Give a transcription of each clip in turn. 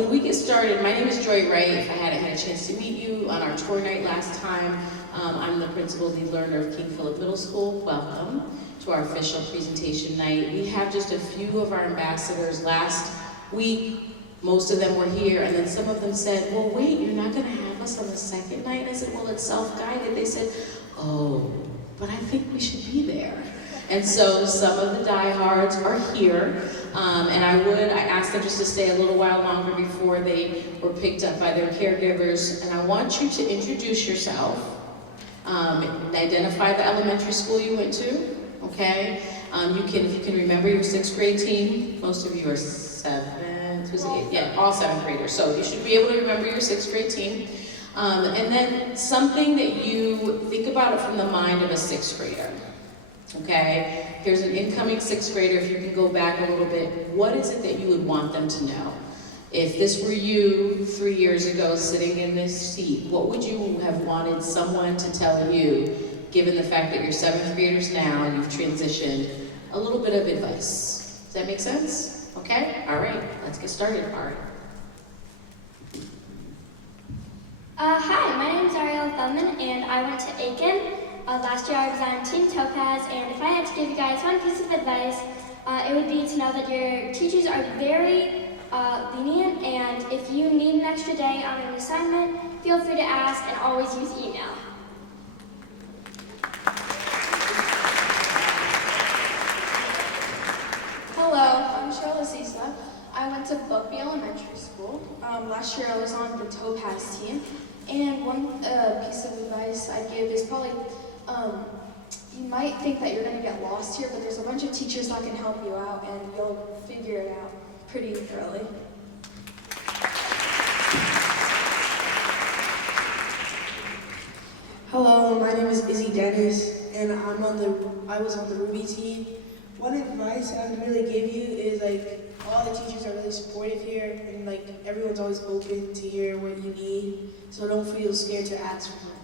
when we get started, my name is Joy Wright. If I hadn't had a chance to meet you on our tour night last time, I'm the principal lead learner of King Philip Middle School. Welcome to our official presentation night. We have just a few of our ambassadors. Last week, most of them were here, and then some of them said, well, wait, you're not gonna have us on the second night? I said, well, it's self-guided. They said, oh, but I think we should be there. And so some of the diehards are here, and I asked them just to stay a little while longer before they were picked up by their caregivers. And I want you to introduce yourself, identify the elementary school you went to, okay? If you can remember your 6th grade team, most of you are 7th, was it 8th? Yeah, all 7th graders. So you should be able to remember your 6th grade team. And then something that you think about it from the mind of a 6th grader. Okay, here's an incoming 6th grader. If you can go back a little bit, what is it that you would want them to know? If this were you 3 years ago sitting in this seat, what would you have wanted someone to tell you, given the fact that you're 7th graders now and you've transitioned, a little bit of advice? Does that make sense? Okay, all right, let's get started. All right. Hi, my name is Ariel Feldman, and I went to Aiken. Last year I was on Team Topaz, and if I had to give you guys one piece of advice, it would be to know that your teachers are very lenient, and if you need an extra day on an assignment, feel free to ask and always use email. Hello, I'm Cheryl Asisa. I went to Buckby Elementary School. Last year I was on the Topaz team, and one piece of advice I'd give is probably you might think that you're going to get lost here, but there's a bunch of teachers that can help you out, and you'll figure it out pretty thoroughly. Hello, my name is Izzy Dennis, and I was on the Ruby team. One advice I would really give you is all the teachers are really supportive here, and everyone's always open to hear what you need, so don't feel scared to ask for help.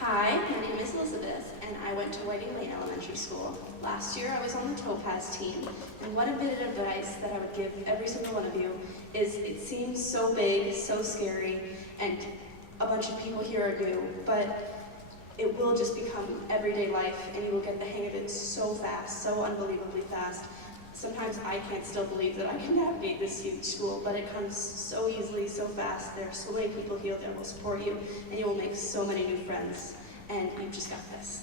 Hi, my name is Elizabeth, and I went to Whiting Lane Elementary School. Last year I was on the Topaz team, and one bit of advice that I would give every single one of you is it seems so big, so scary, and a bunch of people here are new, but it will just become everyday life, and you will get the hang of it so fast, so unbelievably fast. Sometimes I can't still believe that I can navigate this huge school, but it comes so easily, so fast. There are so many people here that will support you, and you will make so many new friends, and you've just got this.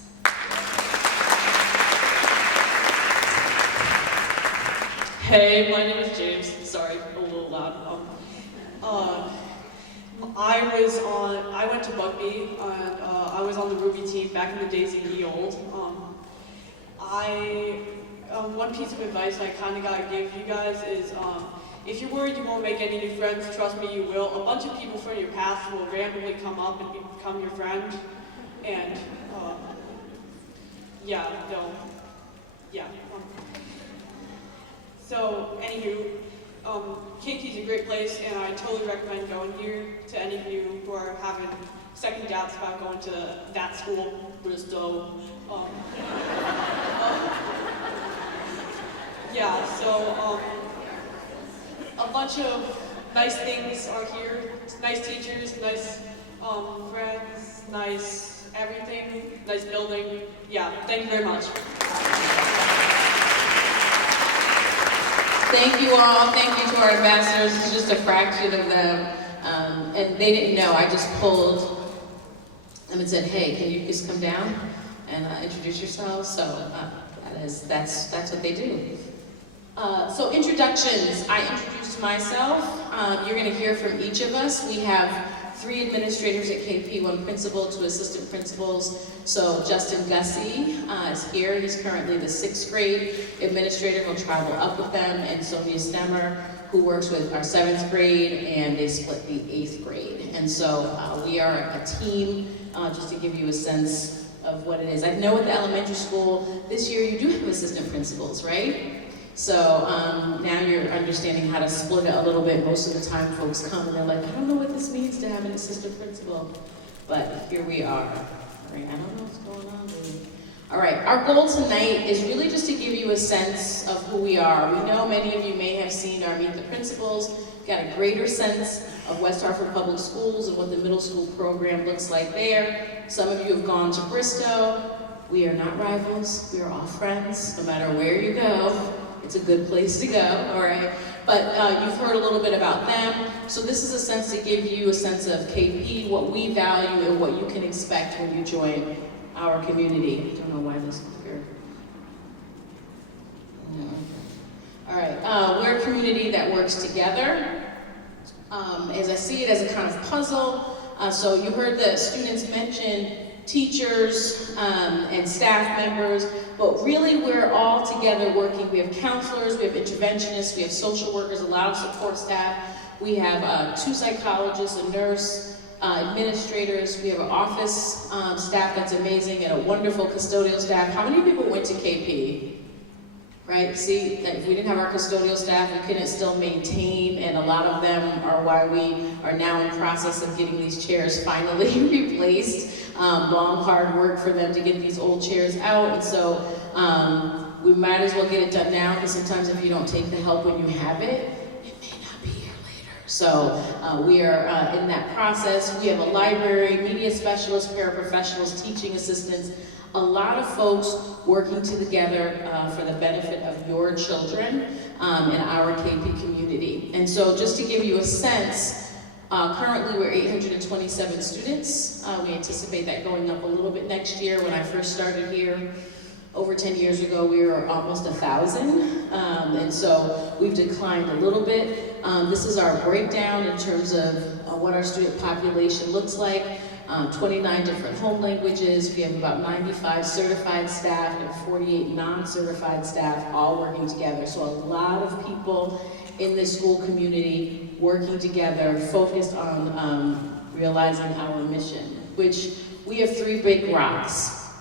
Hey, my name is James. Sorry, a little loud. I went to Buckby, and I was on the Ruby team back in the days of ye old. One piece of advice I kind of gotta give you guys is, if you're worried you won't make any new friends, trust me, you will. A bunch of people from your path will randomly come up and become your friend, and So, anywho, KP's a great place, and I totally recommend going here to any of you who are having second doubts about going to that school, Bristow. A bunch of nice things are here. Nice teachers, nice friends, nice everything, nice building. Yeah, thank you very much. Thank you all. Thank you to our ambassadors. It's just a fraction of them. And they didn't know. I just pulled them and said, hey, can you just come down and introduce yourselves? So that's what they do. So introductions. I introduced myself. You're going to hear from each of us. We have 3 administrators at KP, 1 principal, 2 assistant principals. So Justin Gussie is here. He's currently the 6th grade administrator. He'll travel up with them. And Sonia Stemmer, who works with our 7th grade, and they split the 8th grade. And so we are a team, just to give you a sense of what it is. I know at the elementary school, this year you do have assistant principals, right? So now you're understanding how to split it a little bit. Most of the time folks come and they're like, I don't know what this means to have an assistant principal. But here we are. All right, I don't know what's going on, really. All right, our goal tonight is really just to give you a sense of who we are. We know many of you may have seen our Meet the Principals, got a greater sense of West Hartford Public Schools and what the middle school program looks like there. Some of you have gone to Bristow. We are not rivals, we are all friends, no matter where you go. It's a good place to go, all right? But you've heard a little bit about them. So this is a sense to give you a sense of KP, what we value and what you can expect when you join our community. I don't know why this is here. No. All right, we're a community that works together. As I see it as a kind of puzzle. So you heard the students mention teachers and staff members, but really we're all together working. We have counselors, we have interventionists, we have social workers, a lot of support staff. We have 2 psychologists, a nurse, administrators. We have an office staff that's amazing and a wonderful custodial staff. How many people went to KP? Right, see, that if we didn't have our custodial staff, we couldn't still maintain, and a lot of them are why we are now in process of getting these chairs finally replaced. Long, hard work for them to get these old chairs out, and so we might as well get it done now, because sometimes if you don't take the help when you have it, it may not be here later. So we are in that process. We have a library, media specialists, paraprofessionals, teaching assistants, a lot of folks working together for the benefit of your children in our KP community. And so just to give you a sense, currently we're 827 students. We anticipate that going up a little bit next year. When I first started here, over 10 years ago, we were almost 1,000. And so we've declined a little bit. This is our breakdown in terms of what our student population looks like. 29 different home languages. We have about 95 certified staff and 48 non-certified staff all working together. So a lot of people in this school community working together, focused on realizing our mission, which we have 3 big rocks.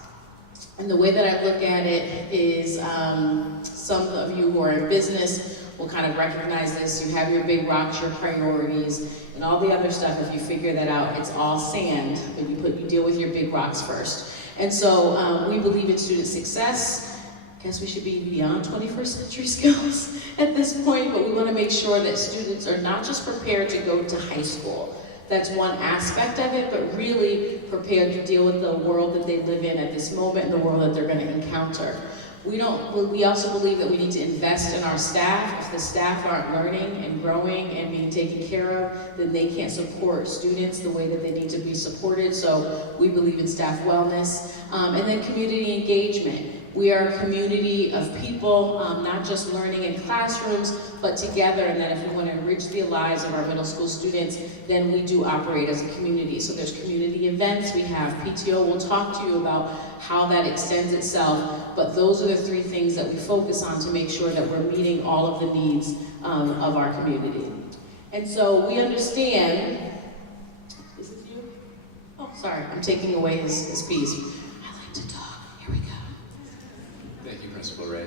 And the way that I look at it is some of you who are in business will kind of recognize this. You have your big rocks, your priorities, and all the other stuff. If you figure that out, it's all sand, but you deal with your big rocks first. And so we believe in student success. I guess we should be beyond 21st century skills at this point, but we want to make sure that students are not just prepared to go to high school. That's one aspect of it, but really prepared to deal with the world that they live in at this moment and the world that they're going to encounter. We also believe that we need to invest in our staff. If the staff aren't learning and growing and being taken care of, then they can't support students the way that they need to be supported. So we believe in staff wellness. And then community engagement. We are a community of people, not just learning in classrooms, but together. And then if we want to enrich the lives of our middle school students, then we do operate as a community. So there's community events. We have PTO. We'll talk to you about how that extends itself. But those are the 3 things that we focus on to make sure that we're meeting all of the needs of our community. And so we understand, is it you? Oh, sorry, I'm taking away his piece. I like to talk. Here we go. Thank you, Principal Ray.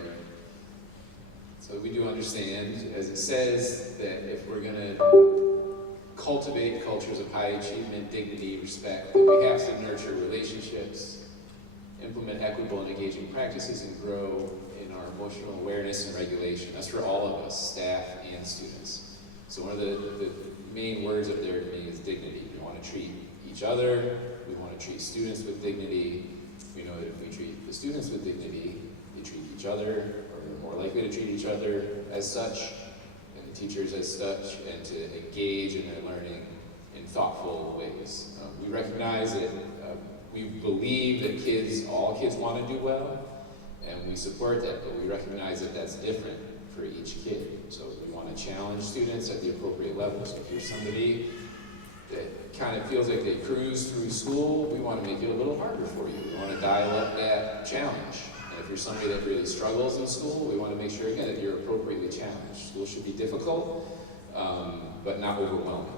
So we do understand, as it says, that if we're going to cultivate cultures of high achievement, dignity, respect, that we have to nurture relationships, implement equitable and engaging practices, and grow in our emotional awareness and regulation. That's for all of us, staff and students. So one of the main words up there to me is dignity. We want to treat each other, we want to treat students with dignity. We know that if we treat the students with dignity, they treat each other, or they're more likely to treat each other as such, and the teachers as such, and to engage in their learning in thoughtful ways. We recognize that we believe that all kids want to do well, and we support that, but we recognize that that's different for each kid. So we want to challenge students at the appropriate level. So if you're somebody that kind of feels like they cruise through school, we want to make it a little harder for you. We want to dial up that challenge. And if you're somebody that really struggles in school, we want to make sure, again, that you're appropriately challenged. School should be difficult, but not overwhelming.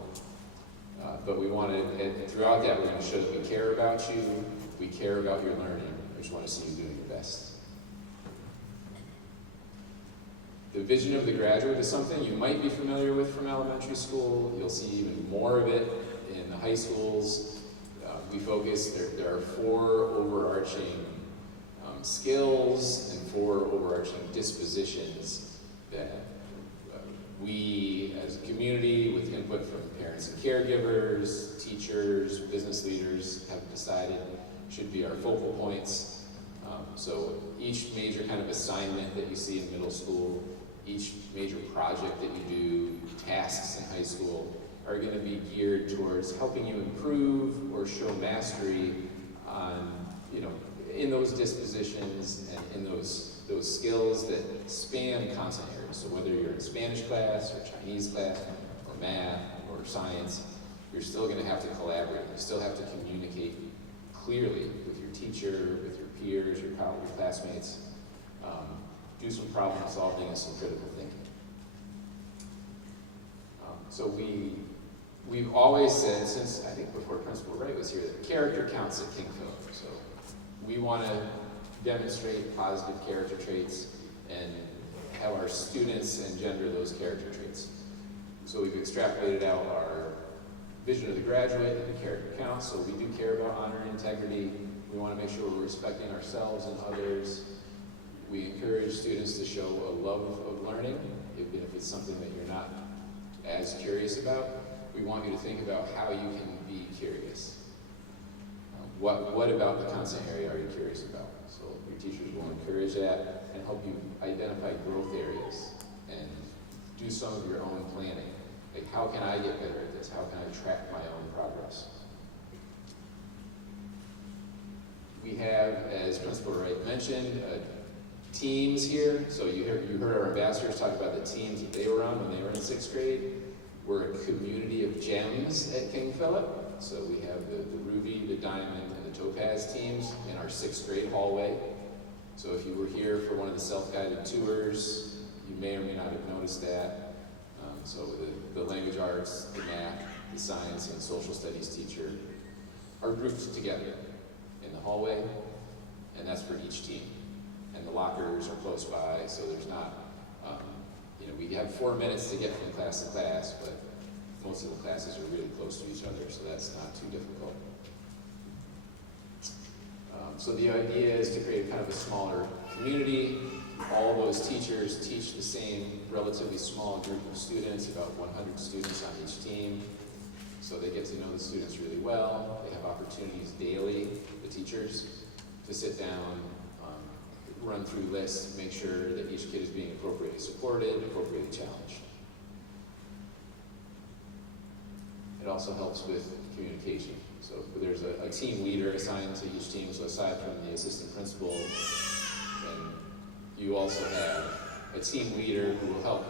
But we want to, and throughout that, we're going to show that we care about you, we care about your learning, we just want to see you doing your best. The vision of the graduate is something you might be familiar with from elementary school. You'll see even more of it in the high schools. We focus, there are 4 overarching skills and 4 overarching dispositions that we as a community, with input from parents and caregivers, teachers, business leaders, have decided should be our focal points. So each major kind of assignment that you see in middle school, each major project that you do, tasks in high school, are going to be geared towards helping you improve or show mastery on, in those dispositions and in those skills that span content areas. So whether you're in Spanish class or Chinese class or math or science, you're still going to have to collaborate. You still have to communicate clearly with your teacher, with your peers, your classmates. Do some problem solving and some critical thinking. So we've always said, since I think before Principal Wright was here, that character counts at King Philip. So we want to demonstrate positive character traits and have our students engender those character traits. So we've extrapolated out our vision of the graduate and the character counts. So we do care about honor and integrity. We want to make sure we're respecting ourselves and others. We encourage students to show a love of learning, even if it's something that you're not as curious about. We want you to think about how you can be curious. What about the content area are you curious about? So your teachers will encourage that and help you identify growth areas and do some of your own planning. Like, how can I get better at this? How can I track my own progress? We have, as Principal Wright mentioned, teams here. So you heard our ambassadors talk about the teams that they were on when they were in 6th grade. We're a community of gems at King Philip. So we have the Ruby, the Diamond, and the Topaz teams in our 6th grade hallway. So if you were here for one of the self-guided tours, you may or may not have noticed that. So the language arts, the math, the science, and social studies teacher are grouped together in the hallway, and that's for each team. And the lockers are close by, so there's not, we have 4 minutes to get from class to class, but most of the classes are really close to each other, so that's not too difficult. So the idea is to create kind of a smaller community. All of those teachers teach the same relatively small group of students, about 100 students on each team. So they get to know the students really well. They have opportunities daily, the teachers, to sit down, run through lists, make sure that each kid is being appropriately supported, appropriately challenged. It also helps with communication. So there's a team leader assigned to each team, so aside from the assistant principal, then you also have a team leader who will help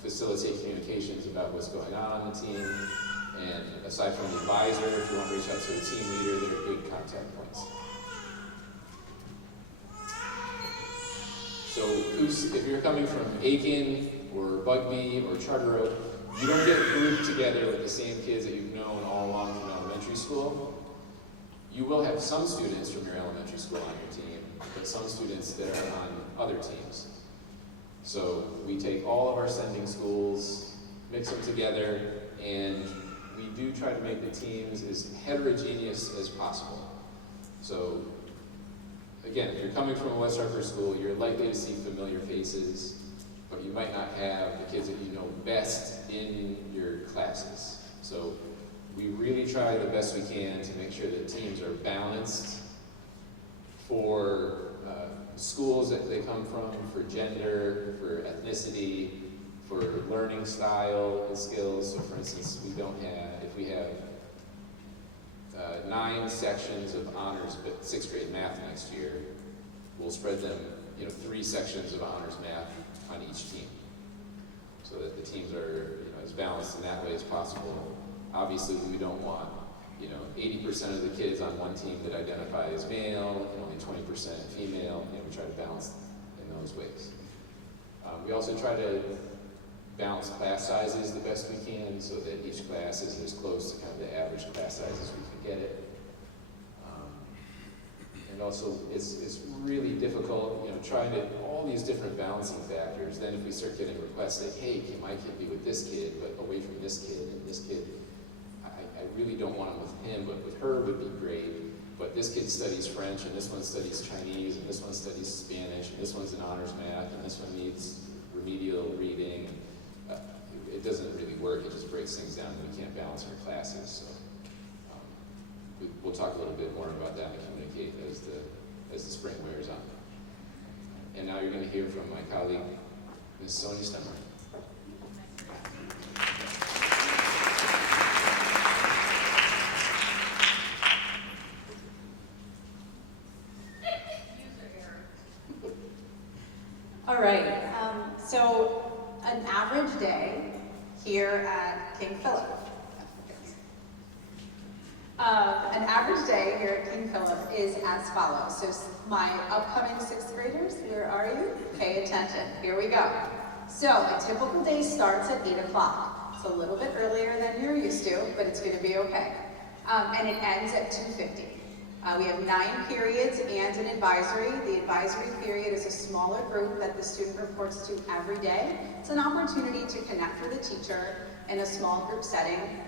facilitate communications about what's going on the team. And aside from the advisor, if you want to reach out to the team leader, there are good contact points. So if you're coming from Aiken or Bugby or Charter Oak, you don't get grouped together with the same kids that you've known all along from elementary school. You will have some students from your elementary school on your team, but some students that are on other teams. So we take all of our sending schools, mix them together, and we do try to make the teams as heterogeneous as possible. So again, if you're coming from a West Harper school, you're likely to see familiar faces, but you might not have the kids that you know best in your classes. So we really try the best we can to make sure that teams are balanced for schools that they come from, for gender, for ethnicity, for learning style and skills. So for instance, if we have 9 sections of honors but 6th grade math next year, we'll spread them, 3 sections of honors math on each team, so that the teams are as balanced in that way as possible. Obviously, we don't want 80% of the kids on one team that identify as male and only 20% female. We try to balance in those ways. We also try to balance class sizes the best we can, so that each class is as close to kind of the average class size as we can get it. And also, it's really difficult, trying to all these different balancing factors. Then if we start getting requests that, hey, can my kid be with this kid, but away from this kid, and this kid, I really don't want him with him, but with her would be great. but this kid studies French, and this one studies Chinese, and this one studies Spanish, and this one's in honors math, and this one needs remedial reading. It doesn't really work, it just breaks things down, and we can't balance our classes, so. We'll talk a little bit more about that and communicate as the spring wears on. And now you're going to hear from my colleague, Ms. Sonia Stemmer. All right, so an average day here at King Philip. An average day here at King Philip is as follows. So my upcoming 6th graders, where are you? Pay attention, here we go. So a typical day starts at 8 o'clock. It's a little bit earlier than you're used to, but it's gonna be okay. And it ends at 2:50. We have 9 periods and an advisory. The advisory period is a smaller group that the student reports to every day. It's an opportunity to connect with a teacher in a small group setting.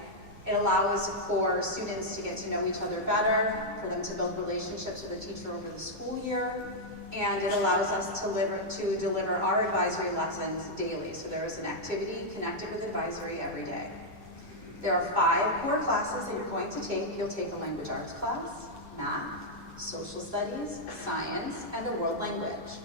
It allows for students to get to know each other better, for them to build relationships with a teacher over the school year, and it allows us to deliver our advisory lessons daily. So there is an activity connected with advisory every day. There are 5 core classes that you're going to take. You'll take a language arts class, math, social studies, science, and the world language.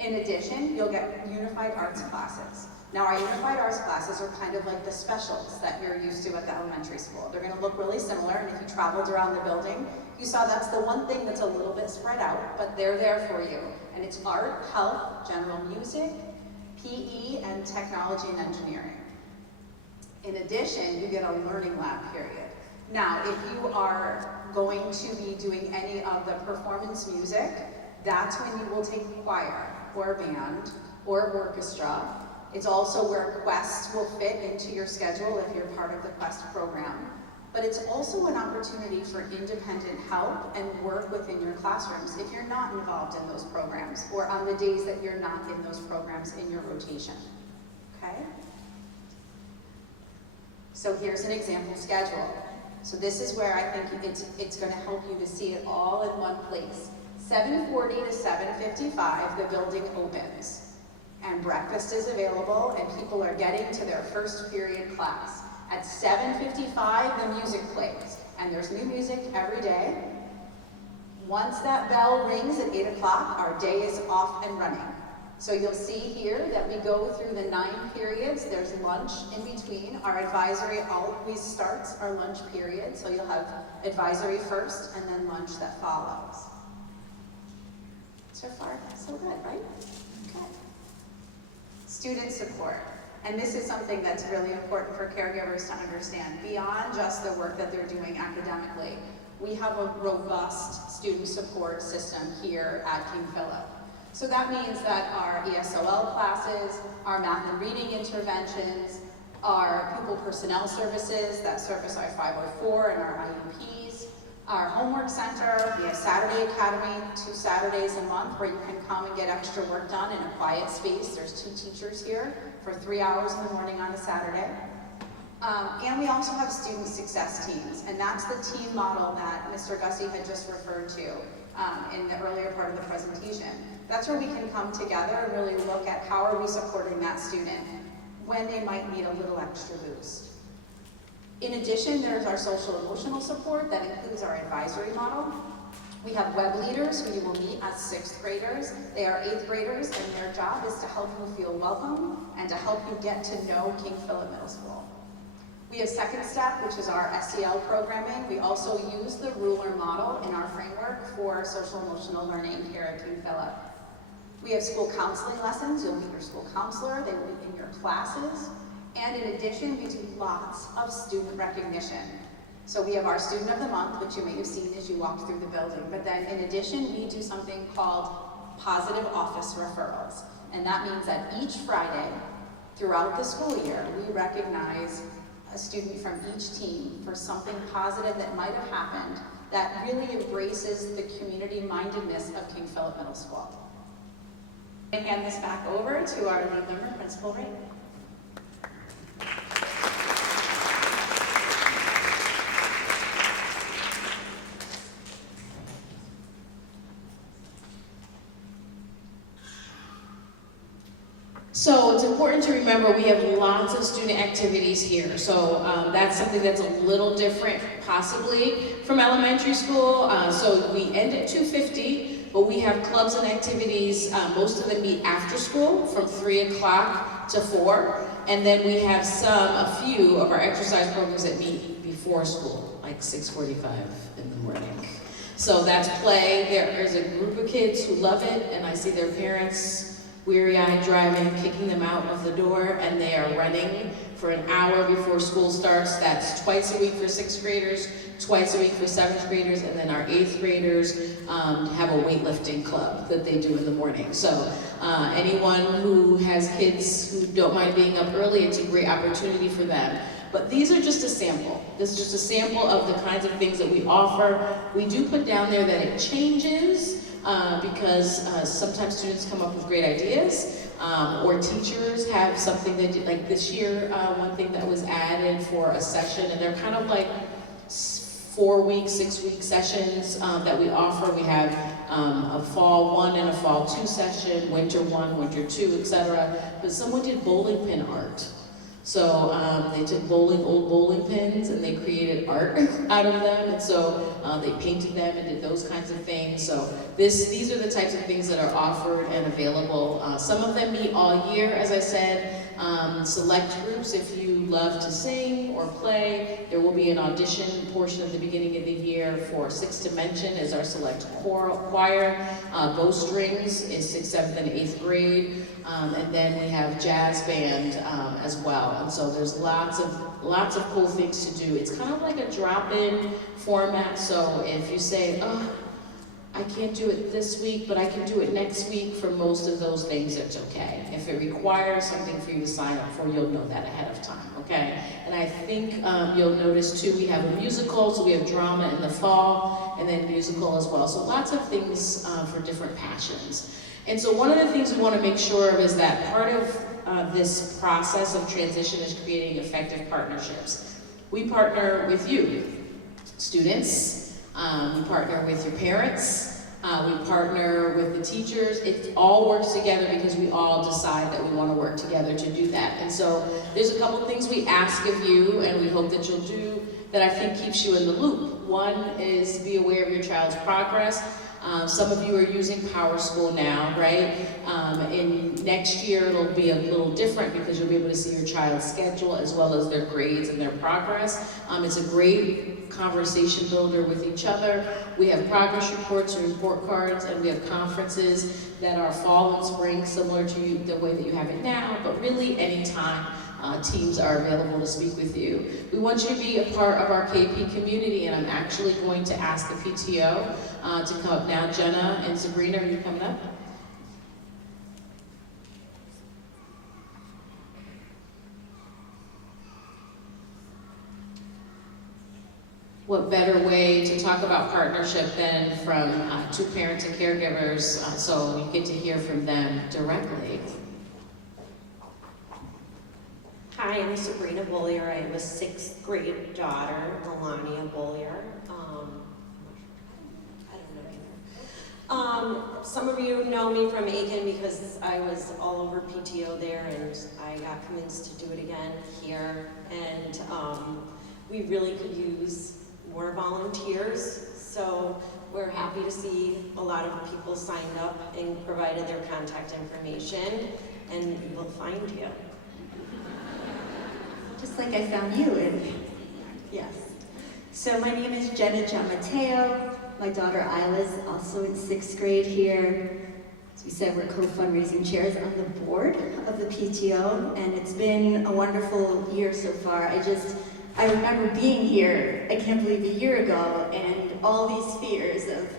In addition, you'll get unified arts classes. Now, our unified arts classes are kind of like the specials that you're used to at the elementary school. They're gonna look really similar, and if you traveled around the building, you saw that's the one thing that's a little bit spread out, but they're there for you. And it's art, health, general music, PE, and technology and engineering. In addition, you get a learning lab period. Now, if you are going to be doing any of the performance music, that's when you will take choir, or band, or orchestra. It's also where Quest will fit into your schedule if you're part of the Quest program. But it's also an opportunity for independent help and work within your classrooms if you're not involved in those programs, or on the days that you're not in those programs in your rotation, okay? So here's an example schedule. So this is where I think it's gonna help you to see it all in one place. 7:40 to 7:55, the building opens. And breakfast is available, and people are getting to their first period class. At 7:55, the music plays, and there's new music every day. Once that bell rings at 8 o'clock, our day is off and running. So you'll see here that we go through the 9 periods. There's lunch in between. Our advisory always starts our lunch period, so you'll have advisory first and then lunch that follows. So far, so good, right? Okay. Student support. And this is something that's really important for caregivers to understand. Beyond just the work that they're doing academically, we have a robust student support system here at King Philip. So that means that our ESOL classes, our math and reading interventions, our pupil personnel services that service our 504 and our IEPs, our homework center, we have Saturday Academy, 2 Saturdays a month where you can come and get extra work done in a quiet space. There's 2 teachers here for 3 hours in the morning on a Saturday. And we also have student success teams, and that's the team model that Mr. Gussie had just referred to in the earlier part of the presentation. That's where we can come together and really look at how are we supporting that student when they might need a little extra boost. In addition, there's our social emotional support that includes our advisory model. We have web leaders who you will meet as 6th graders. They are 8th graders, and their job is to help you feel welcome and to help you get to know King Philip Middle School. We have Second Step, which is our SEL programming. We also use the ruler model in our framework for social emotional learning here at King Philip. We have school counseling lessons. You'll meet your school counselor. They will be in your classes. And in addition, we do lots of student recognition. So we have our Student of the Month, which you may have seen as you walked through the building. But then in addition, we do something called positive office referrals. And that means that each Friday throughout the school year, we recognize a student from each team for something positive that might have happened that really embraces the community-mindedness of King Philip Middle School. I hand this back over to our lead learner, Principal Ray. important to remember we have lots of student activities here. So that's something that's a little different possibly from elementary school. So we end at 2:50, but we have clubs and activities. Most of them meet after school from 3 o'clock to 4. And then we have a few of our exercise programs that meet before school, like 6:45 in the morning. So that's play. There is a group of kids who love it, and I see their parents weary-eyed driving, kicking them out of the door, and they are running for an hour before school starts. That's twice a week for 6th graders, twice a week for 7th graders, and then our 8th graders have a weightlifting club that they do in the morning. So anyone who has kids who don't mind being up early, it's a great opportunity for them. But these are just a sample. This is just a sample of the kinds of things that we offer. We do put down there that it changes because sometimes students come up with great ideas or teachers have something that, like this year, one thing that was added for a session, and they're kind of like 4-week, 6-week sessions that we offer. We have a fall 1 and a fall 2 session, winter 1, winter 2, etc. But someone did bowling pin art. So they took old bowling pins and they created art out of them, and so they painted them and did those kinds of things. So these are the types of things that are offered and available. Some of them meet all year, as I said. Select groups, if you love to sing or play, there will be an audition portion at the beginning of the year for 6th Dimension as our select choir. Bowstrings is 6th, 7th, and 8th grade. And then we have jazz band as well. And so there's lots of cool things to do. It's kind of like a drop-in format. So if you say, oh, I can't do it this week, but I can do it next week, for most of those things, it's okay. If it requires something for you to sign up for, you'll know that ahead of time, okay? And I think you'll notice too, we have a musical, so we have drama in the fall, and then musical as well. So lots of things for different passions. And so one of the things we want to make sure of is that part of this process of transition is creating effective partnerships. We partner with you, students. We partner with your parents. We partner with the teachers. It all works together because we all decide that we want to work together to do that. And so there's a couple things we ask of you, and we hope that you'll do, that I think keeps you in the loop. One is be aware of your child's progress. Some of you are using PowerSchool now, right? In next year, it'll be a little different because you'll be able to see your child's schedule as well as their grades and their progress. It's a great conversation builder with each other. We have progress reports and report cards, and we have conferences that are fall and spring, similar to the way that you have it now, but really anytime. Teams are available to speak with you. We want you to be a part of our KP community, and I'm actually going to ask the PTO to come up now. Jenna and Sabrina, are you coming up? What better way to talk about partnership than from two parents and caregivers, so you get to hear from them directly. Hi, I'm Sabrina Bollier. I have a 6th grade daughter, Melania Bollier. Some of you know me from Aiken because I was all over PTO there, and I got convinced to do it again here. And we really could use more volunteers, so we're happy to see a lot of people signed up and provided their contact information, and we'll find you. Just like I found you in. Yes. So my name is Jenna Giammatteo. My daughter Isla is also in 6th grade here. As we said, we're co-fundraising chairs on the board of the PTO, and it's been a wonderful year so far. I remember being here, I can't believe, a year ago, and all these fears of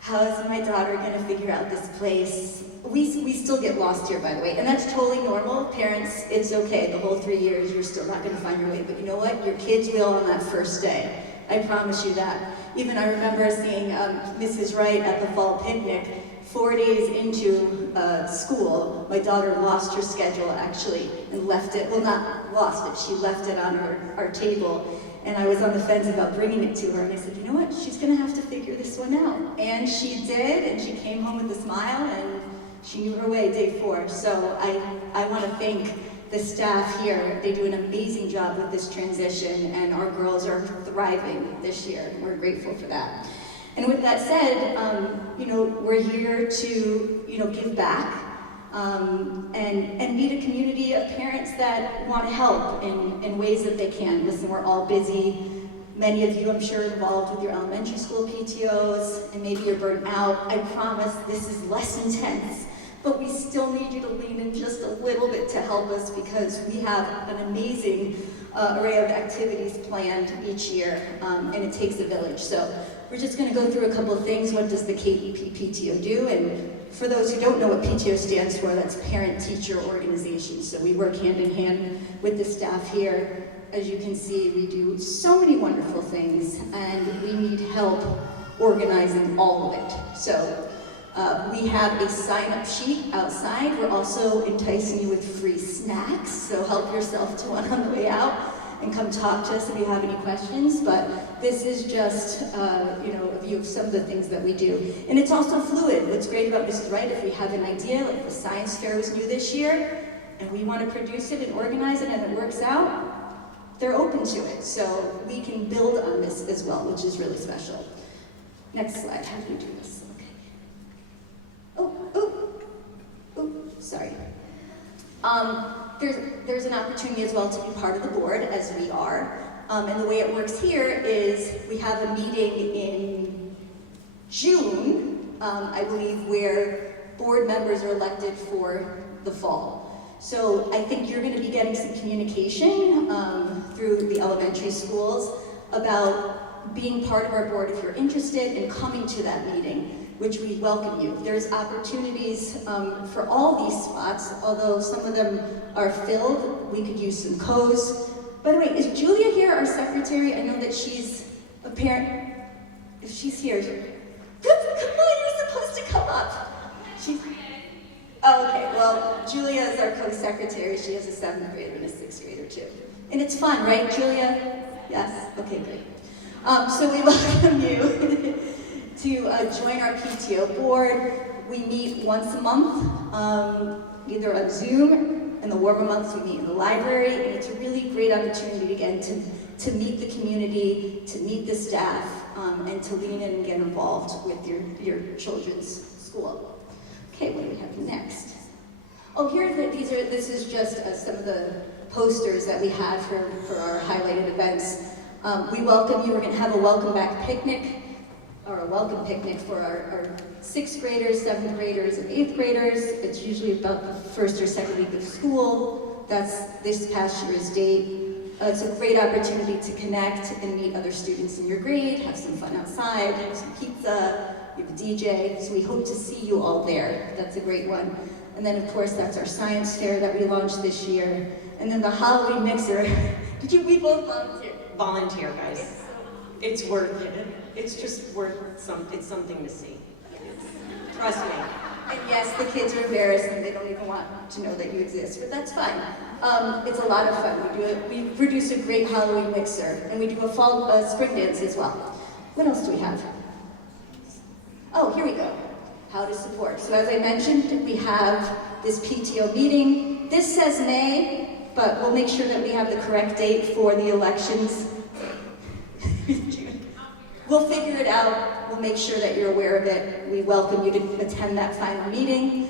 how is my daughter going to figure out this place. We still get lost here, by the way, and that's totally normal. Parents, it's okay. The whole 3 years, you're still not going to find your way, but you know what? Your kids will on that first day. I promise you that. Even I remember seeing Mrs. Wright at the fall picnic 4 days into school. My daughter lost her schedule, actually, and left it. Well, not lost it. She left it on our table. And I was on the fence about bringing it to her, and I said, you know what? She's going to have to figure this one out. And she did, and she came home with a smile, and She knew her way day 4. So I want to thank the staff here. They do an amazing job with this transition, and our girls are thriving this year. We're grateful for that. And with that said, we're here to, give back and meet a community of parents that want to help in ways that they can. Listen, we're all busy. Many of you, I'm sure, involved with your elementary school PTOs, and maybe you're burnt out. I promise this is less intense, but we still need you to lean in just a little bit to help us, because we have an amazing array of activities planned each year, and it takes a village. So we're just going to go through a couple of things. What does the KEP PTO do? And for those who don't know what PTO stands for, that's Parent Teacher Organization. So we work hand in hand with the staff here. As you can see, we do so many wonderful things, and we need help organizing all of it. So we have a sign-up sheet outside. We're also enticing you with free snacks, so help yourself to one on the way out and come talk to us if you have any questions. But this is just a view of some of the things that we do. And it's also fluid. What's great about Mrs. Wright, if we have an idea, like the science fair was new this year, and we want to produce it and organize it and it works out, they're open to it. So we can build on this as well, which is really special. Next slide, how do we do this? Sorry. There's an opportunity as well to be part of the board, as we are. And the way it works here is we have a meeting in June, I believe, where board members are elected for the fall. So I think you're going to be getting some communication through the elementary schools about being part of our board if you're interested in coming to that meeting, which we welcome you. There's opportunities for all these spots, although some of them are filled. We could use some co's. By the way, is Julia here, our secretary? I know that she's a parent. If she's here, come on, you're supposed to come up. Okay, well, Julia is our co-secretary. She has a 7th grader and a 6th grader too. And it's fun, right, Julia? Yes? Okay, great. So we welcome you to join our PTO board. We meet once a month, either on Zoom. In the warmer months, we meet in the library, and it's a really great opportunity, again, to meet the community, to meet the staff, and to lean in and get involved with your children's school. Okay, what do we have next? Oh, this is just some of the posters that we have for our highlighted events. We welcome you. We're going to have a welcome back picnic, or a welcome picnic for our 6th graders, 7th graders, and 8th graders. It's usually about the 1st or 2nd week of school. That's this past year's date. It's a great opportunity to connect and meet other students in your grade, have some fun outside, have some pizza, we have a DJ, so we hope to see you all there. That's a great one. And then, of course, that's our science fair that we launched this year. And then the Halloween mixer. We both volunteer? Volunteer, guys. It's worth it. It's just it's something to see. Trust me. And yes, the kids are embarrassed and they don't even want to know that you exist, but that's fine. It's a lot of fun. We produce a great Halloween mixer, and we do a spring dance as well. What else do we have? Oh, here we go. How to support. So as I mentioned, we have this PTO meeting. This says May, but we'll make sure that we have the correct date for the elections. We'll figure it out. We'll make sure that you're aware of it. We welcome you to attend that final meeting.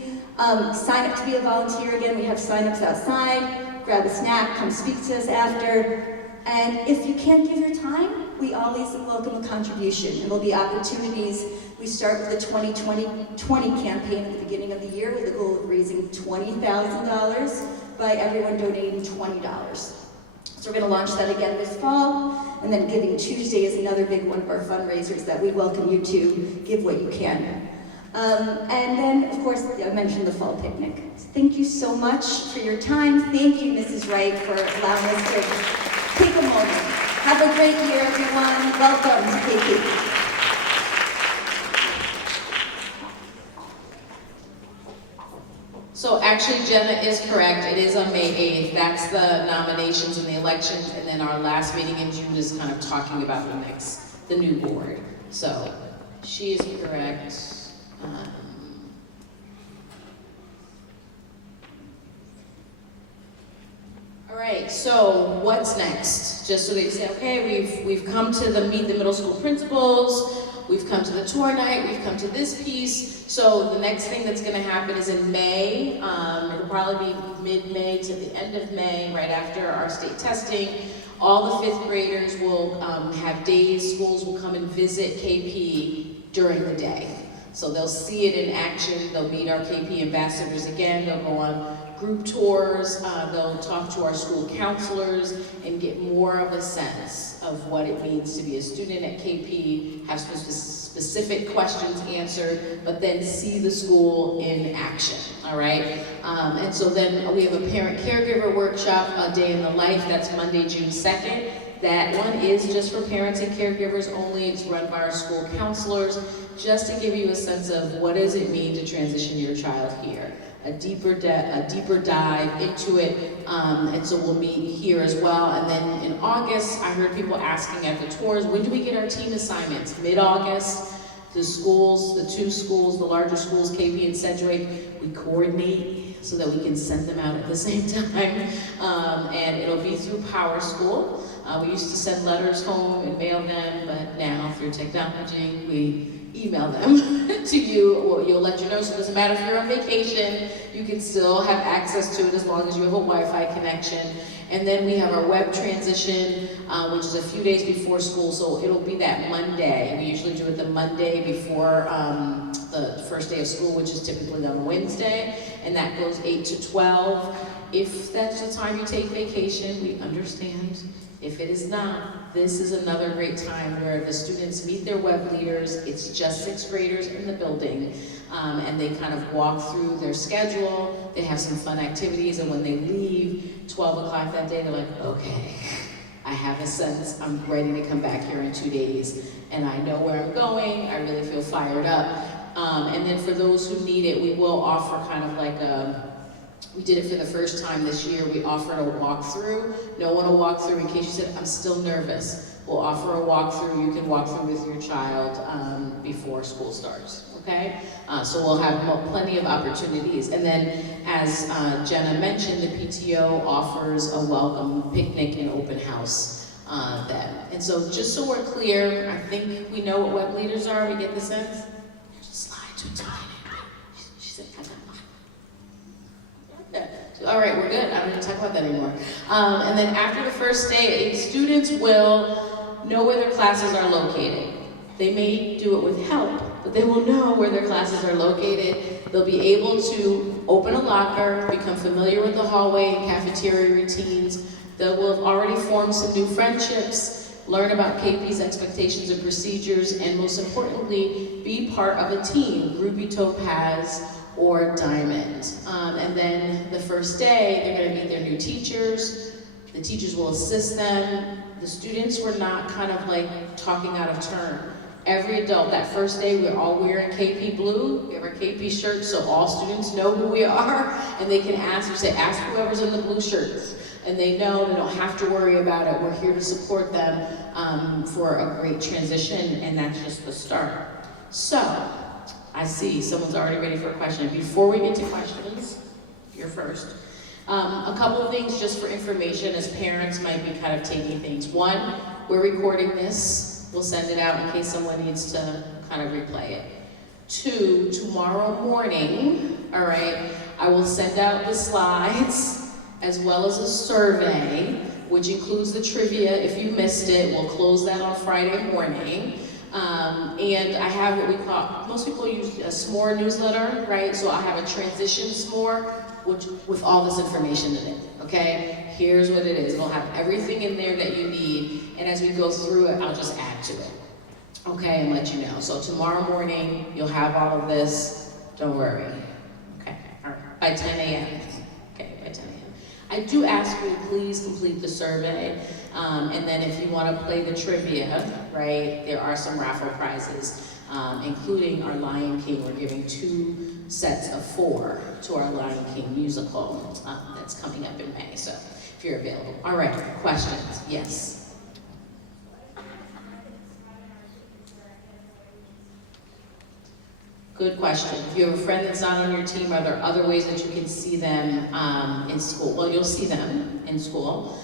Sign up to be a volunteer again. We have sign-ups outside. Grab a snack, come speak to us after. And if you can't give your time, we always welcome a contribution. And there'll be opportunities. We start with the 2020 campaign at the beginning of the year with the goal of raising $20,000 by everyone donating $20. So we're going to launch that again this fall, and then Giving Tuesday is another big one of our fundraisers that we welcome you to give what you can. And then, of course, I mentioned the fall picnic. Thank you so much for your time. Thank you, Mrs. Wright, for allowing us to take a moment. Have a great year, everyone. Welcome to KP. So actually, Jenna is correct. It is on May 8th. That's the nominations and the elections, and then our last meeting in June is kind of talking about the new board. So she is correct. All right, so what's next? Just so they say, okay, we've come to the Meet the Middle School Principals, we've come to the tour night, we've come to this piece. So the next thing that's gonna happen is in May. It'll probably be mid-May to the end of May, right after our state testing. All the 5th graders will have days, schools will come and visit KP during the day. So they'll see it in action, they'll meet our KP ambassadors again, they'll go on group tours, they'll talk to our school counselors and get more of a sense of what it means to be a student at KP, have some specific questions answered, but then see the school in action, all right? And so then we have a parent caregiver workshop, A Day in the Life, that's Monday, June 2nd. That one is just for parents and caregivers only. It's run by our school counselors, just to give you a sense of what does it mean to transition your child here. A deeper dive into it, and so we'll meet here as well. And then in August, I heard people asking at the tours, when do we get our team assignments? Mid-August, the schools, the 2 schools, the larger schools, KP and Sedgwick, we coordinate so that we can send them out at the same time. And it'll be through Power School. We used to send letters home and mail them, but now through technology, we email them to you, or you'll let you know, so it doesn't matter if you're on vacation, you can still have access to it as long as you have a Wi-Fi connection. And then we have our web transition, which is a few days before school, so it'll be that Monday. We usually do it the Monday before the first day of school, which is typically on Wednesday, and that goes 8 to 12. If that's the time you take vacation, we understand. If it is not, this is another great time where the students meet their web leaders. It's just 6th graders in the building, and they kind of walk through their schedule. They have some fun activities, and when they leave, 12 o'clock that day, they're like, okay, I have a sense I'm ready to come back here in 2 days, and I know where I'm going. I really feel fired up. And then for those who need it, we will offer kind of like we did it for the first time this year. We offered a walkthrough. No one will walk through in case you said, I'm still nervous. We'll offer a walkthrough. You can walk through with your child before school starts, okay? So we'll have plenty of opportunities. And then, as Jenna mentioned, the PTO offers a welcome picnic and open house then. And so just so we're clear, I think we know what web leaders are. We get the sense? There's a slide too tiny. She said, I got mine. All right, we're good. I don't need to talk about that anymore. And then after the first day, students will know where their classes are located. They may do it with help, but they will know where their classes are located. They'll be able to open a locker, become familiar with the hallway and cafeteria routines. They will have already formed some new friendships, learn about KP's expectations and procedures, and most importantly, be part of a team, Ruby Topaz, or Diamond. And then the first day, they're going to meet their new teachers. The teachers will assist them. The students were not kind of like talking out of turn. Every adult, that first day, we're all wearing KP blue. We have our KP shirts, so all students know who we are, and they can ask, ask whoever's in the blue shirts. And they know they don't have to worry about it. We're here to support them for a great transition, and that's just the start. So, I see someone's already ready for a question. Before we get to questions, you're first. A couple of things just for information as parents might be kind of taking things. One, we're recording this. We'll send it out in case someone needs to kind of replay it. Two, tomorrow morning, all right, I will send out the slides as well as a survey, which includes the trivia. If you missed it, we'll close that on Friday morning. And I have what we call, most people use a s'more newsletter, right? So I have a transition s'more, which with all this information in it, okay? Here's what it is. It'll have everything in there that you need, and as we go through it, I'll just add to it, okay, and let you know. So tomorrow morning, you'll have all of this. Don't worry, okay? All right. By 10 a.m. Okay, by 10 a.m. I do ask you to please complete the survey. And then if you want to play the trivia, right, there are some raffle prizes, including our Lion King. We're giving 2 sets of 4 to our Lion King musical that's coming up in May, so if you're available. All right, questions? Yes. Good question. If you have a friend that's not on your team, are there other ways that you can see them in school? Well, you'll see them in school.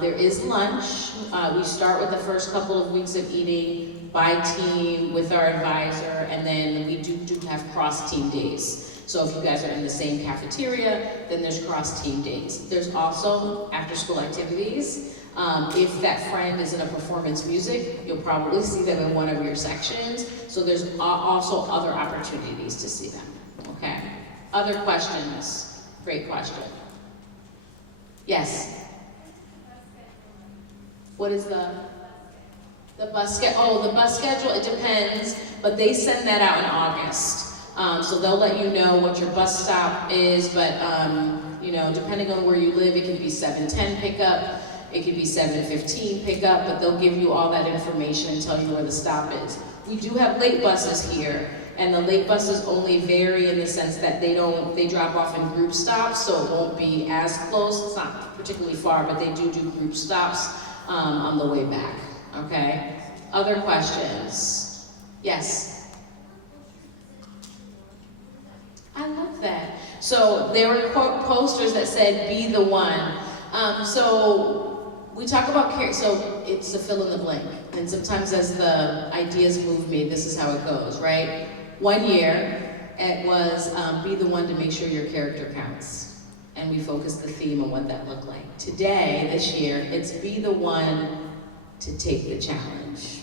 There is lunch. We start with the first couple of weeks of eating by team with our advisor, and then we do have cross-team days. So if you guys are in the same cafeteria, then there's cross-team days. There's also after-school activities. If that friend is in a performance music, you'll probably see them in one of your sections. So there's also other opportunities to see them, okay? Other questions? Great question. Yes? What is the bus schedule? Oh, the bus schedule, it depends, but they send that out in August. So they'll let you know what your bus stop is, but you know, depending on where you live, it can be 7:10 pickup, it could be 7:15 pickup, but they'll give you all that information and tell you where the stop is. We do have late buses here, and the late buses only vary in the sense that they drop off in group stops, so it won't be as close. It's not particularly far, but they do group stops on the way back, okay? Other questions? Yes? I love that. So there were posters that said, "Be the one." So we talk about care, so it's a fill in the blank. And sometimes as the ideas move me, this is how it goes, right? 1 year, it was be the one to make sure your character counts. And we focused the theme on what that looked like. Today, this year, it's be the one to take the challenge.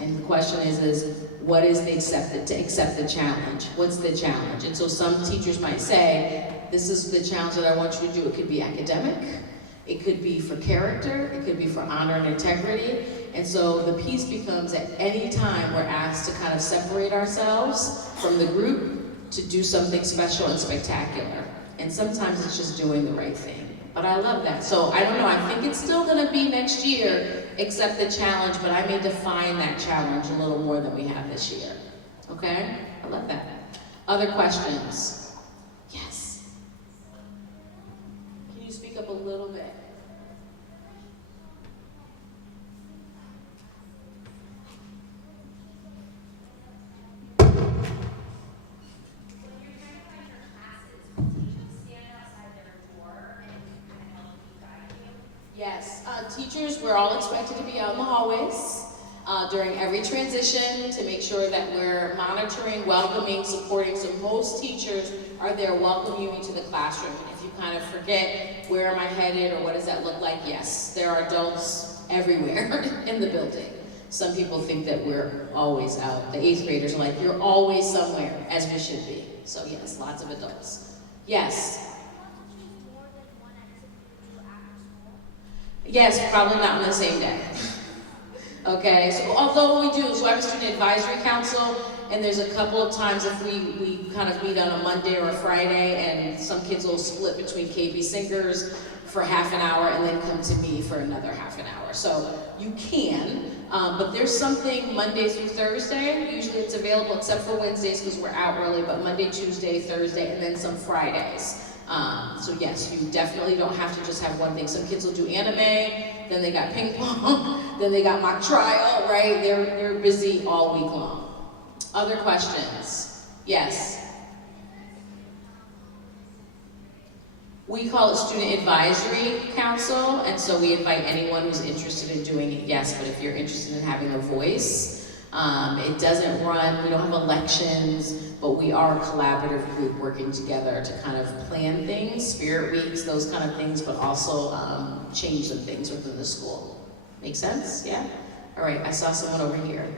And the question is what is the accept the challenge? What's the challenge? And so some teachers might say, this is the challenge that I want you to do. It could be academic, it could be for character, it could be for honor and integrity. And so the piece becomes at any time we're asked to kind of separate ourselves from the group to do something special and spectacular. And sometimes it's just doing the right thing. But I love that. So I don't know, I think it's still gonna be next year, accept the challenge, but I may define that challenge a little more than we have this year. Okay? I love that. Other questions? Yes. Can you speak up a little bit? Yes, teachers, we're all expected to be out in the hallways during every transition to make sure that we're monitoring, welcoming, supporting. So most teachers are there welcoming you into the classroom. And if you kind of forget, where am I headed or what does that look like? Yes, there are adults everywhere in the building. Some people think that we're always out. The 8th graders are like, you're always somewhere, as we should be. So yes, lots of adults. Yes. Yes, probably not on the same day. Okay, so although we do, so I have a student advisory council, and there's a couple of times if we kind of meet on a Monday or a Friday, and some kids will split between KB Singers for half an hour and then come to me for another half an hour. So you can, but there's something Monday through Thursday. Usually it's available except for Wednesdays because we're out early, but Monday, Tuesday, Thursday, and then some Fridays. So yes, you definitely don't have to just have one thing. Some kids will do anime, then they got ping pong, then they got mock trial, right? They're busy all week long. Other questions? Yes. We call it Student Advisory Council, and so we invite anyone who's interested in doing it, yes, but if you're interested in having a voice, it doesn't run, we don't have elections, but we are a collaborative group working together to kind of plan things, spirit weeks, those kind of things, but also change some things within the school. Make sense? Yeah? All right, I saw someone over here.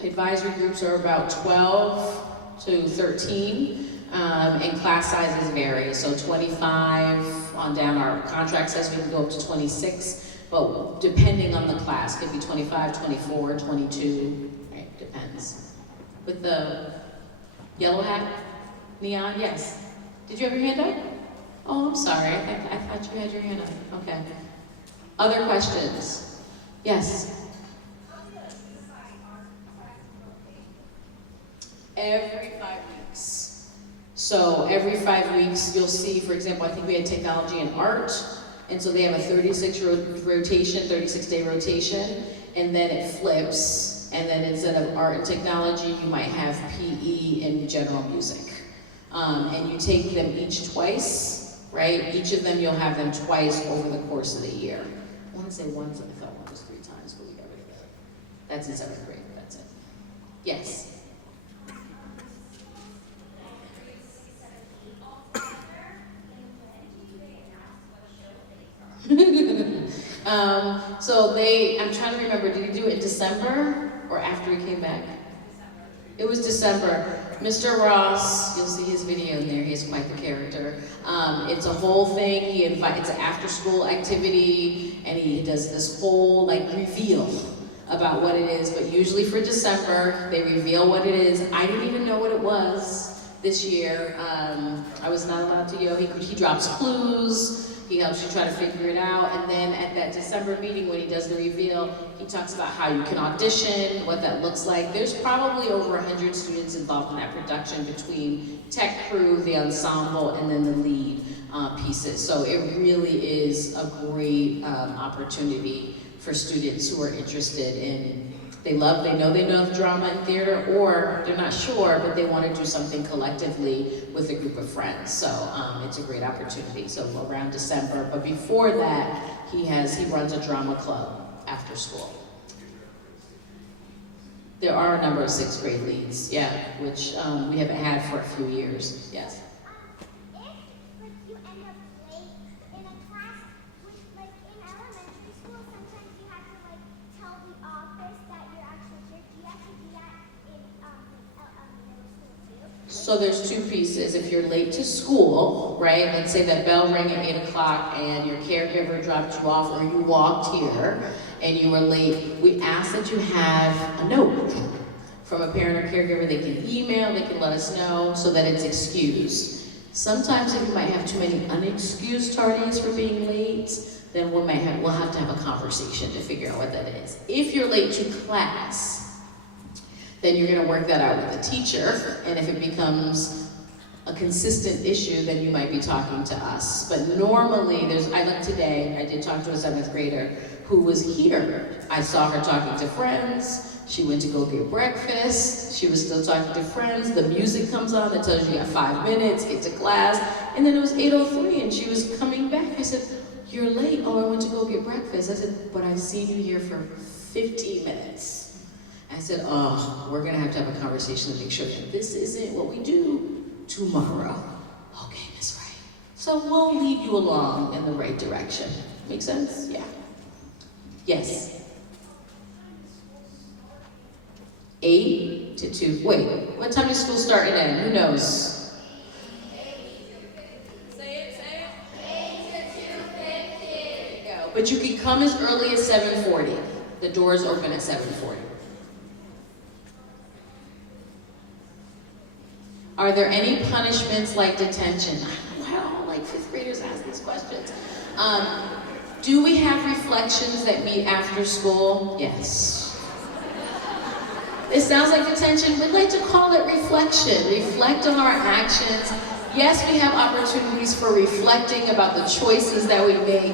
Advisory groups are about 12 to 13, and class sizes vary. So 25 on down, our contract says we can go up to 26, but depending on the class, could be 25, 24, 22, right, depends. With the yellow hat, Neon, yes. Did you have your hand up? Oh, I'm sorry, I thought you had your hand up, okay. Other questions? Yes. Every 5 weeks. So every 5 weeks, you'll see, for example, I think we had technology and art, and so they have a 36-day rotation, and then it flips, and then instead of art and technology, you might have PE and general music. And you take them each twice, right? Each of them, you'll have them twice over the course of the year. I want to say once, I thought one was 3 times, but we got rid of that. That's in 7th grade, that's it. Yes? I'm trying to remember, did he do it in December or after he came back? It was December. Mr. Ross, you'll see his video in there, he is quite the character. It's a whole thing, it's an after school activity, and he does this whole like reveal about what it is, but usually for December, they reveal what it is. I didn't even know what it was this year. I was not allowed to, he drops clues, he helps you try to figure it out, and then at that December meeting when he does the reveal, he talks about how you can audition, what that looks like. There's probably over 100 students involved in that production between tech crew, the ensemble, and then the lead pieces. So it really is a great opportunity for students who are interested in, they know drama and theater, or they're not sure, but they want to do something collectively with a group of friends. So it's a great opportunity. So around December, but before that, he runs a drama club after school. There are a number of 6th grade leads, yeah, which we haven't had for a few years, yes. So there's 2 pieces. If you're late to school, right, let's say that bell rang at 8 o'clock and your caregiver dropped you off, or you walked here and you were late, we ask that you have a note from a parent or caregiver. They can email, they can let us know so that it's excused. Sometimes if you might have too many unexcused tardies for being late, then we'll have to have a conversation to figure out what that is. If you're late to class, then you're going to work that out with the teacher, and if it becomes a consistent issue, then you might be talking to us. But normally, today, I did talk to a 7th grader who was here. I saw her talking to friends, she went to go get breakfast, she was still talking to friends, the music comes on that tells you got 5 minutes, get to class, and then it was 8:03 and she was coming back. I said, "You're late." "Oh, I went to go get breakfast." I said, "But I've seen you here for 15 minutes. I said, "Oh, we're gonna have to have a conversation to make sure that this isn't what we do tomorrow." "Okay, Miss Wright." So we'll lead you along in the right direction. Make sense? Yeah. Yes. 8 to 2. Wait, what time does school start and end? Who knows? 8 to 2:50. There you go. But you can come as early as 7:40. The doors open at 7:40. Are there any punishments like detention? I don't like 5th graders ask these questions. Do we have reflections that meet after school? Yes. It sounds like detention. We'd like to call it reflection. Reflect on our actions. Yes, we have opportunities for reflecting about the choices that we make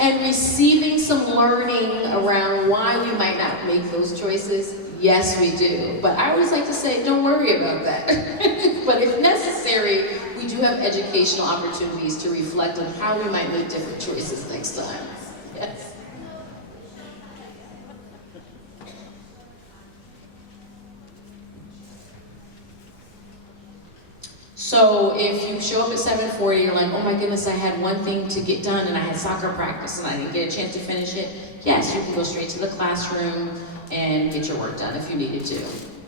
and receiving some learning around why we might not make those choices. Yes, we do. But I always like to say, don't worry about that. But if necessary, we do have educational opportunities to reflect on how we might make different choices next time. Yes. So if you show up at 7:40, you're like, "Oh my goodness, I had one thing to get done and I had soccer practice and I didn't get a chance to finish it." Yes, you can go straight to the classroom and get your work done if you needed to,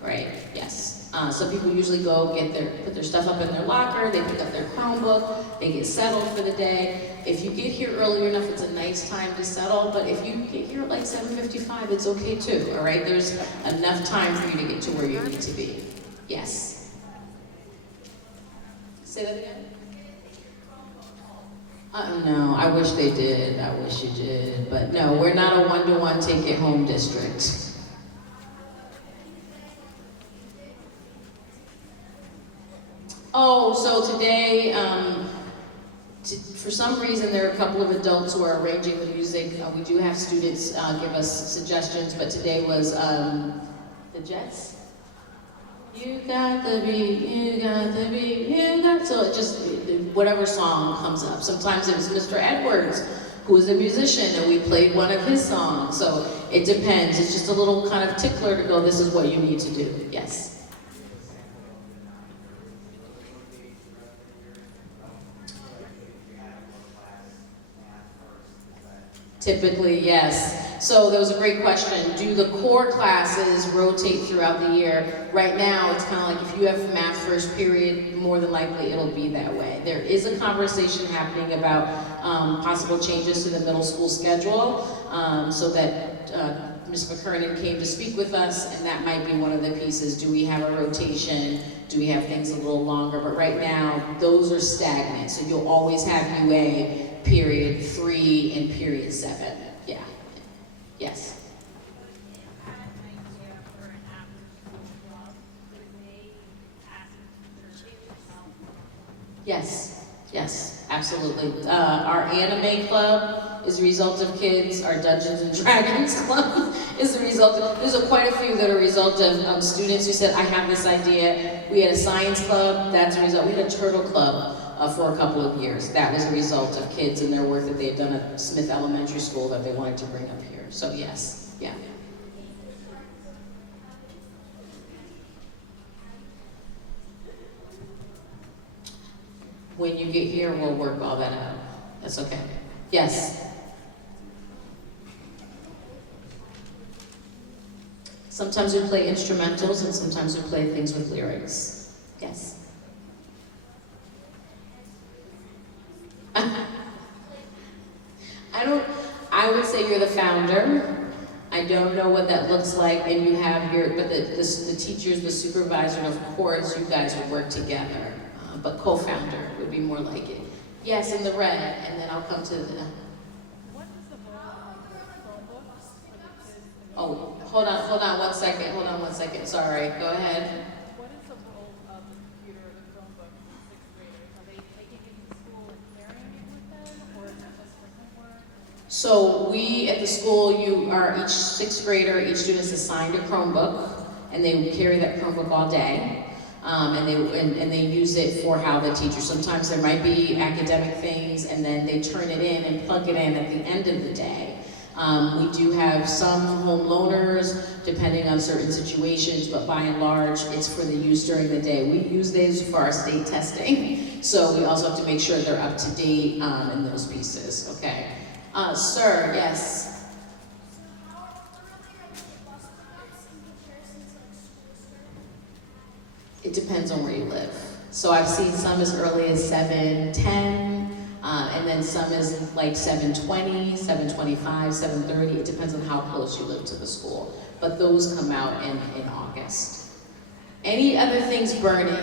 right? Yes. Some people usually go put their stuff up in their locker, they pick up their Chromebook, they get settled for the day. If you get here early enough, it's a nice time to settle, but if you get here at like 7:55, it's okay too, all right? There's enough time for you to get to where you need to be. Yes. Say that again? No, I wish they did. I wish you did. But no, we're not a one-to-one take-it-home district. Oh, so today, for some reason, there are a couple of adults who are arranging the music. We do have students give us suggestions, but today was the Jets. You got the beat, you got the beat, you got... So it just, whatever song comes up. Sometimes it was Mr. Edwards, who is a musician, and we played one of his songs. So it depends. It's just a little kind of tickler to go, this is what you need to do. Yes. Typically, yes. So that was a great question. Do the core classes rotate throughout the year? Right now, it's kind of like if you have math first period, more than likely it'll be that way. There is a conversation happening about possible changes to the middle school schedule, so that Ms. McKernan came to speak with us, and that might be one of the pieces. Do we have a rotation? Do we have things a little longer? But right now, those are stagnant. So you'll always have UA period 3 and period 7. Yeah. Yes. Yes. Yes. Absolutely. Our anime club is a result of kids. Our Dungeons and Dragons club is a result of, there's quite a few that are a result of students who said, I have this idea. We had a science club, that's a result. We had a turtle club for a couple of years. That was a result of kids and their work that they had done at Smith Elementary School that they wanted to bring up here. So yes, yeah. When you get here, we'll work all that out. That's okay. Yes. Sometimes we play instrumentals and sometimes we play things with lyrics. Yes. I would say you're the founder. I don't know what that looks like, and you have but the teachers, the supervisor, and of course you guys would work together. But co-founder would be more like it. Yes, in the red, and then I'll come to the... Oh, hold on one second, sorry, go ahead. What is the role of the computer or the Chromebook for 6th graders? Are they taking it to school and carrying it with them, or is it just for homework? So we, at the school, each 6th grader, each student is assigned a Chromebook, and they carry that Chromebook all day. And they use it for how the teacher, sometimes there might be academic things, and then they turn it in and plug it in at the end of the day. We do have some home loaners, depending on certain situations, but by and large, it's for the use during the day. We use these for our state testing, so we also have to make sure they're up to date in those pieces, okay? Sir, yes? It depends on where you live. So I've seen some as early as 7:10, and then some as like 7:20, 7:25, 7:30. It depends on how close you live to the school. But those come out in August. Any other things burning?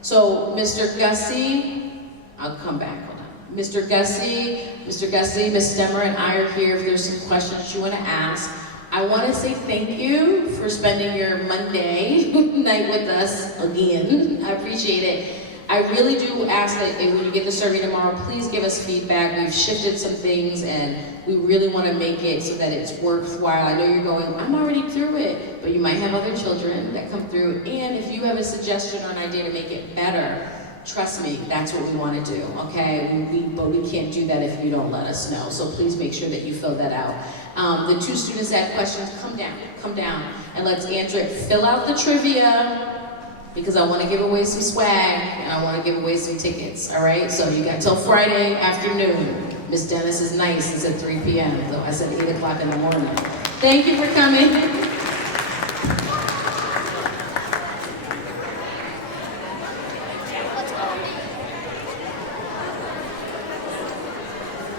So Mr. Gussie, I'll come back, hold on. Mr. Gussie, Ms. Stemmer and I are here if there's some questions you want to ask. I want to say thank you for spending your Monday night with us again. I appreciate it. I really do ask that when you get the survey tomorrow, please give us feedback. We've shifted some things and we really want to make it so that it's worthwhile. I know you're going, I'm already through it, but you might have other children that come through. And if you have a suggestion or an idea to make it better, trust me, that's what we want to do, okay? But we can't do that if you don't let us know. So please make sure that you fill that out. The 2 students that had questions, come down, and let's answer it. Fill out the trivia, because I want to give away some swag, and I want to give away some tickets, all right? So you got till Friday afternoon. Miss Dennis is nice, it's at 3 p.m., though I said 8 o'clock in the morning. Thank you for coming.